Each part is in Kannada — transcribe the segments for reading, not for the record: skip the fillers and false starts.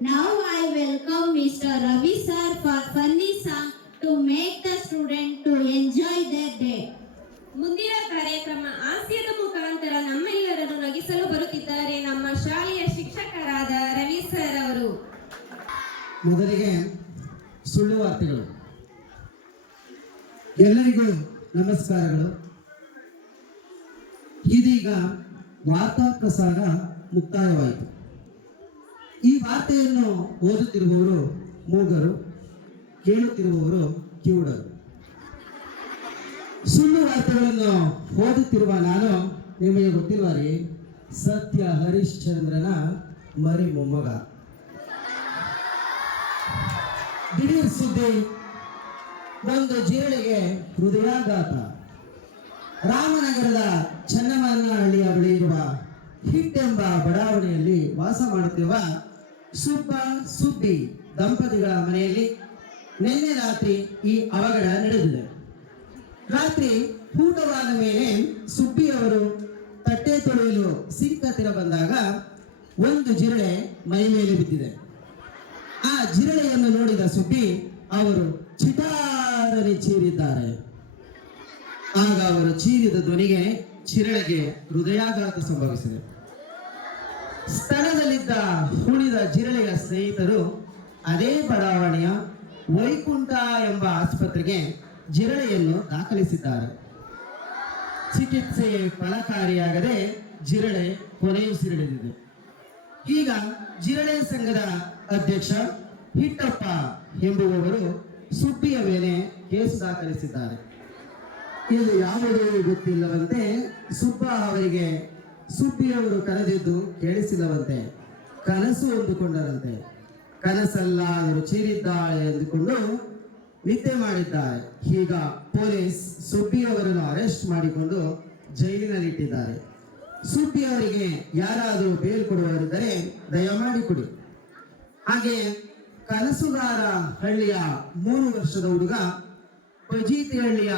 Now I welcome Mr. Ravi sir for funny song to make the student to enjoy their day. ಮುಂದಿನ ಕಾರ್ಯಕ್ರಮ ಹಾಸ್ಯದ ಮುಖಾಂತರ ನಮ್ಮೆಲ್ಲರನ್ನು ನಗಿಸಲು ಬರುತ್ತಿದ್ದಾರೆ ನಮ್ಮ ಶಾಲೆಯ ಶಿಕ್ಷಕರಾದ ರವಿ ಸರ್ ಅವರು. ಮೊದಲಿಗೆ ಸುಳ್ಳು ವಾರ್ತೆಗಳು. ಎಲ್ಲರಿಗೂ ನಮಸ್ಕಾರಗಳು. ಇದೀಗ ವಾರ್ತಾ ಪ್ರಸಾರ ಮುಕ್ತಾಯವಾಯಿತು. ಈ ವಾರ್ತೆಯನ್ನು ಓದುತ್ತಿರುವವರು ಮೂಗರು, ಕೇಳುತ್ತಿರುವವರು ಕಿವುಡರು. ಸುಳ್ಳು ವಾರ್ತೆಗಳನ್ನು ಓದುತ್ತಿರುವ ನಾನು ನಿಮಗೆ ಗೊತ್ತಿರುವ ರೀ, ಸತ್ಯ ಹರಿಶ್ಚಂದ್ರನ ಮರಿ ಮೊಮ್ಮಗ. ದಿಢೀರ್ ಸುದ್ದಿ, ಒಂದು ಜಿರಳೆಗೆ ಹೃದಯಾಘಾತ. ರಾಮನಗರದ ಚನ್ನಮನಹಳ್ಳಿಯ ಬಳಿ ಇರುವ ಹಿಟ್ಟೆಂಬ ಬಡಾವಣೆಯಲ್ಲಿ ವಾಸ ಮಾಡುತ್ತಿರುವ ಸುಬ್ಬ ಸುಬ್ಬಿ ದಂಪತಿಗಳ ಮನೆಯಲ್ಲಿ ನಿನ್ನೆ ರಾತ್ರಿ ಈ ಅವಘಡ ನಡೆದಿದೆ. ರಾತ್ರಿ ಊಟವಾದ ಮೇಲೆ ಸುಬ್ಬಿಯವರು ತಟ್ಟೆ ತೊಳೆಯಲು ಸಿಂಕ್ ಹತ್ತಿರ ಬಂದಾಗ ಒಂದು ಜಿರಳೆ ಮೈ ಮೇಲೆ ಬಿದ್ದಿದೆ. ಆ ಜಿರಳೆಯನ್ನು ನೋಡಿದ ಸುಬ್ಬಿ ಅವರು ಚಿಟಾರನೆ ಚೀರಿದ್ದಾರೆ. ಆಗ ಅವರು ಚೀರಿದ ಧ್ವನಿಗೆ ಜಿರಳೆಗೆ ಹೃದಯಾಘಾತ ಸಂಭವಿಸಿದೆ. ಸ್ಥಳದಲ್ಲಿದ್ದ ಉಳಿದ ಜಿರಳೆಯ ಸ್ನೇಹಿತರು ಅದೇ ಬಡಾವಣೆಯ ವೈಕುಂಠ ಎಂಬ ಆಸ್ಪತ್ರೆಗೆ ಜಿರಳೆಯನ್ನು ದಾಖಲಿಸಿದ್ದಾರೆ. ಚಿಕಿತ್ಸೆ ಫಲಕಾರಿಯಾಗದೆ ಜಿರಳೆ ಕೊನೆಯುಸಿರೆಳೆದಿದೆ. ಈಗ ಜಿರಳೆ ಸಂಘದ ಅಧ್ಯಕ್ಷ ಹಿಟ್ಟಪ್ಪ ಎಂಬುವವರು ಸುಬ್ಬಿಯ ಮೇಲೆ ಕೇಸು ದಾಖಲಿಸಿದ್ದಾರೆ. ಇದು ಯಾವುದೂ ಗೊತ್ತಿಲ್ಲವಂತೆ ಸುಬ್ಬ ಅವರಿಗೆ ಸುಬ್ಬಿಯವರು ಕರೆದಿದ್ದು ಕೇಳಿಸಿಲ್ಲವಂತೆ. ಕನಸು ಅಂದುಕೊಂಡರಂತೆ. ಕನಸಲ್ಲಾದರೂ ಚೀರಿದ್ದಾಳೆ ಎಂದುಕೊಂಡು ನಿದ್ದೆ ಮಾಡಿದ್ದಾರೆ. ಈಗ ಪೊಲೀಸ್ ಸುಬ್ಬಿಯವರನ್ನು ಅರೆಸ್ಟ್ ಮಾಡಿಕೊಂಡು ಜೈಲಿನಲ್ಲಿಟ್ಟಿದ್ದಾರೆ. ಸುಬ್ಬಿಯವರಿಗೆ ಯಾರಾದರೂ ಬೇಲ್ ಕೊಡುವವರಿದ್ದರೆ ದಯಮಾಡಿ ಕೊಡಿ. ಹಾಗೆ ಕನಸುಗಾರ ಹಳ್ಳಿಯ 3 ವರ್ಷದ ಹುಡುಗ, ಬಜೀತಿಹಳ್ಳಿಯ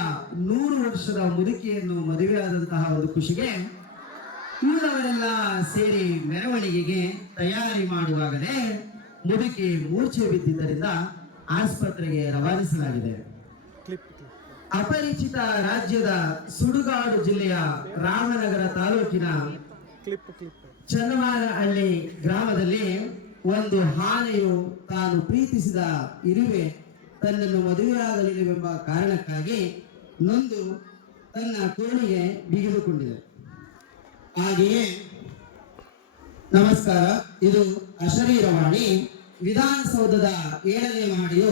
100 ವರ್ಷದ ಮುದುಕಿಯನ್ನು ಮದುವೆಯಾದಂತಹ ಒಂದು ಖುಷಿಗೆ ಇವರವರೆಲ್ಲ ಸೇರಿ ಮೆರವಣಿಗೆಗೆ ತಯಾರಿ ಮಾಡುವಾಗಲೇ ಮುದುಕಿ ಮೂರ್ಛೆ ಬಿದ್ದಿದ್ದರಿಂದ ಆಸ್ಪತ್ರೆಗೆ ರವಾನಿಸಲಾಗಿದೆ. ಅಪರಿಚಿತ ರಾಜ್ಯದ ಸುಡುಗಾಡು ಜಿಲ್ಲೆಯ ರಾಮನಗರ ತಾಲೂಕಿನ ಚನ್ನಮನಹಳ್ಳಿ ಗ್ರಾಮದಲ್ಲಿ ಒಂದು ಆನೆಯು ತಾನು ಪ್ರೀತಿಸಿದ ಇರುವೆ ತನ್ನನ್ನು ಮದುವೆಯಾಗಲಿಲ್ಲವೆಂಬ ಕಾರಣಕ್ಕಾಗಿ ನೊಂದು ತನ್ನ ಕೋಣೆಗೆ ಬಿಗಿದುಕೊಂಡಿದೆ. ಹಾಗೆಯೇ ನಮಸ್ಕಾರ, ಇದು ಅಶರೀರವಾಣಿ. ವಿಧಾನಸೌಧದ 7ನೇ ಮಹಡಿಯು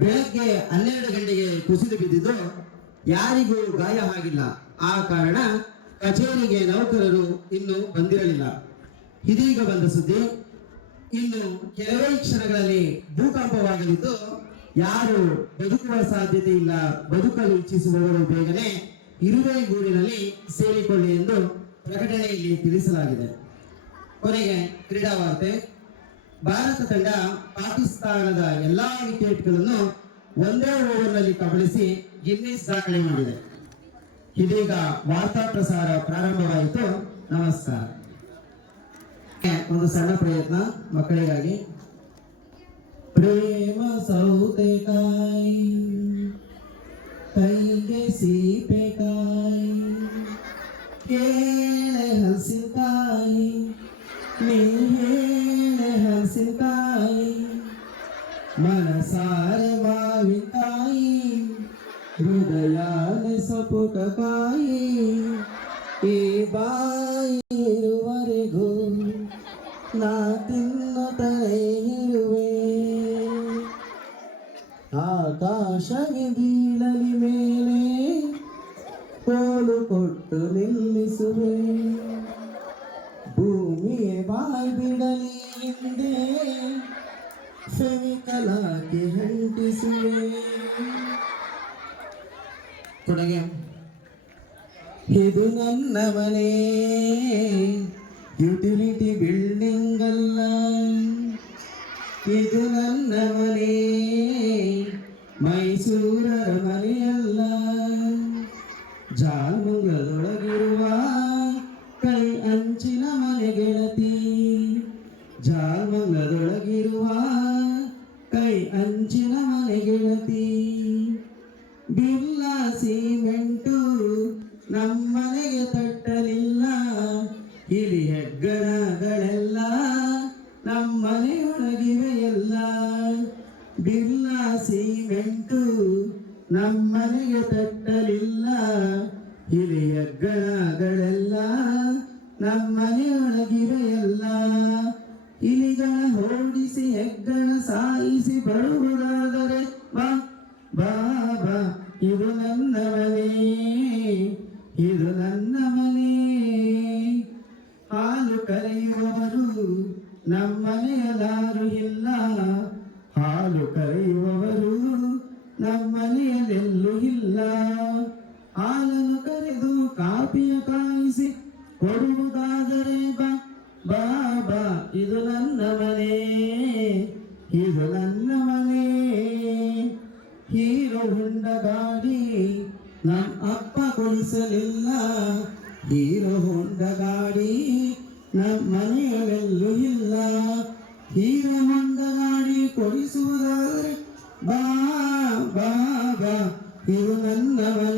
ಬೆಳಗ್ಗೆ 12 ಗಂಟೆಗೆ ಕುಸಿದು ಬಿದ್ದಿದ್ದು ಯಾರಿಗೂ ಗಾಯ ಆಗಿಲ್ಲ. ಆ ಕಾರಣ ಕಚೇರಿಗೆ ನೌಕರರು ಇನ್ನೂ ಬಂದಿರಲಿಲ್ಲ. ಇದೀಗ ಬಂದ ಸುದ್ದಿ, ಇನ್ನು ಕೆಲವೇ ಕ್ಷಣಗಳಲ್ಲಿ ಭೂಕಂಪವಾಗಲಿದ್ದು ಯಾರು ಬದುಕುವ ಸಾಧ್ಯತೆ ಇಲ್ಲ. ಬದುಕಲು ಇಚ್ಛಿಸುವವರು ಬೇಗನೆ ಇರುವೆ ಗೂಡಿನಲ್ಲಿ ಸೇರಿಕೊಳ್ಳಿ ಎಂದು ಪ್ರಕಟಣೆಯಲ್ಲಿ ತಿಳಿಸಲಾಗಿದೆ. ಕೊನೆಗೆ ಕ್ರೀಡಾ ವಾರ್ತೆ. ಭಾರತ ತಂಡ ಪಾಕಿಸ್ತಾನದ ಎಲ್ಲಾ ವಿಕೆಟ್ಗಳನ್ನು ಒಂದೇ ಓವರ್ನಲ್ಲಿ ಕಬಳಿಸಿ ಗಿನ್ನಿಸ್ ದಾಖಲೆ ಮಾಡಿದೆ. ಇದೀಗ ವಾರ್ತಾ ಪ್ರಸಾರ ಪ್ರಾರಂಭವಾಯಿತು. ನಮಸ್ಕಾರ. ಒಂದು ಸಣ್ಣ ಪ್ರಯತ್ನ ಮಕ್ಕಳಿಗಾಗಿ. ಪ್ರೇಮ ಸೌತೆಕಾಯಿ ಕೈಗೆ ಸೀಪೆಕಾಯಿ, ಕೇಳೆ ಹಲಸಿನಕಾಯಿ ನೀಳೆ ಹಲಸಿನಕಾಯಿ, ಮನಸಾರೆ ಮಾವಿನಕಾಯಿ, ಹೃದಯಾನೆ ಸಪುಟಕಾಯಿ, ಈ ಬಾಯಿ ಇರುವರೆಗೂ ನಾ ತಿನ್ನುತ್ತಲೇ ಇರುವೆ. ಆಕಾಶಗೆ ಬೀಳಲಿ ಮೇಲೆ ಕೋಲು ಕೊಟ್ಟು ನಿಲ್ಲಿಸುವೆ. ಭೂಮಿಯೇ ಬಾಯಿ ಬಿಡಲಿ ಹಿಂದೆ ಫೆವಿಕಲಾಗಿ ಅಂಟಿಸುವೆ. ಕೊನೆಗೆ ಇದು ನನ್ನ ಮನೆ, ಯುಟಿಲಿಟಿ ಬಿಲ್ಡಿಂಗ್ ಅಲ್ಲ. ಇದು ನನ್ನ ಮನೆ, ಮೈಸೂರರ ಮನೆಯಲ್ಲ. ಜಾಲ್ಮಂಗಲದೊಳಗಿರುವ ಕೈ ಅಂಚಿನ ಮನೆ ಗೆಳತಿ, ಜಾಲ್ಮಂಗಲದೊಳಗಿರುವ ನಮ್ಮನೆಯೊಳಗಿವೆ ಎಲ್ಲ. ಬಿರ್ಲಾ ಸಿಮೆಂಟು ನಮ್ಮನೆಗೆ ತಟ್ಟಲಿಲ್ಲ. ಹಿರಿಯಗ್ಗಣಗಳೆಲ್ಲ ನಮ್ಮನೆಯೊಳಗಿವೆ ಎಲ್ಲ. ಇಲಿಗಳ ಓಡಿಸಿ ಹೆಗ್ಗಣ ಸಾಯಿಸಿ ಬರುವುದಾದರೆ ಬಾ ಬಾ ಬಾ, ಇದು ನನ್ನ ಮನೆ, ಇದು ನನ್ನ ಮನೆ. ಹಾಲು ಕರೆಯುವವರು ನಮ್ಮನೆಯಲಾರು ಇಲ್ಲ. ಹಾಲು ಕರೆಯುವವರು ನಮ್ಮನೆಯಲ್ಲೆಲ್ಲೂ ಇಲ್ಲ. ಹಾಲನ್ನು ಕರೆದು ಕಾಪಿಯ ಕಾಯಿಸಿ ಕೊಡುವುದಾದರೆ ಬಾ ಬಾ ಬಾ, ಇದು ನನ್ನ ಮನೆ, ಇದು ನನ್ನ ಮನೆ. ಹೀರೋ ಹೊಂಡ ಗಾಡಿ ನಮ್ಮ ಅಪ್ಪ ಕೊಡಿಸಲಿಲ್ಲ. ಹೀರೋ ಹೊಂಡ ಗಾಡಿ ನಮ್ಮ ಮನೆಯಲ್ಲೆಲ್ಲೂ ಇಲ್ಲ. ಹೀರೋ ಹೊಂಡ ಗಾಡಿ ಕೊಡಿಸುವುದಾದರೆ ಬಾ ಬಾ ಬಾ, ಇದು ನನ್ನ ಮನೆ.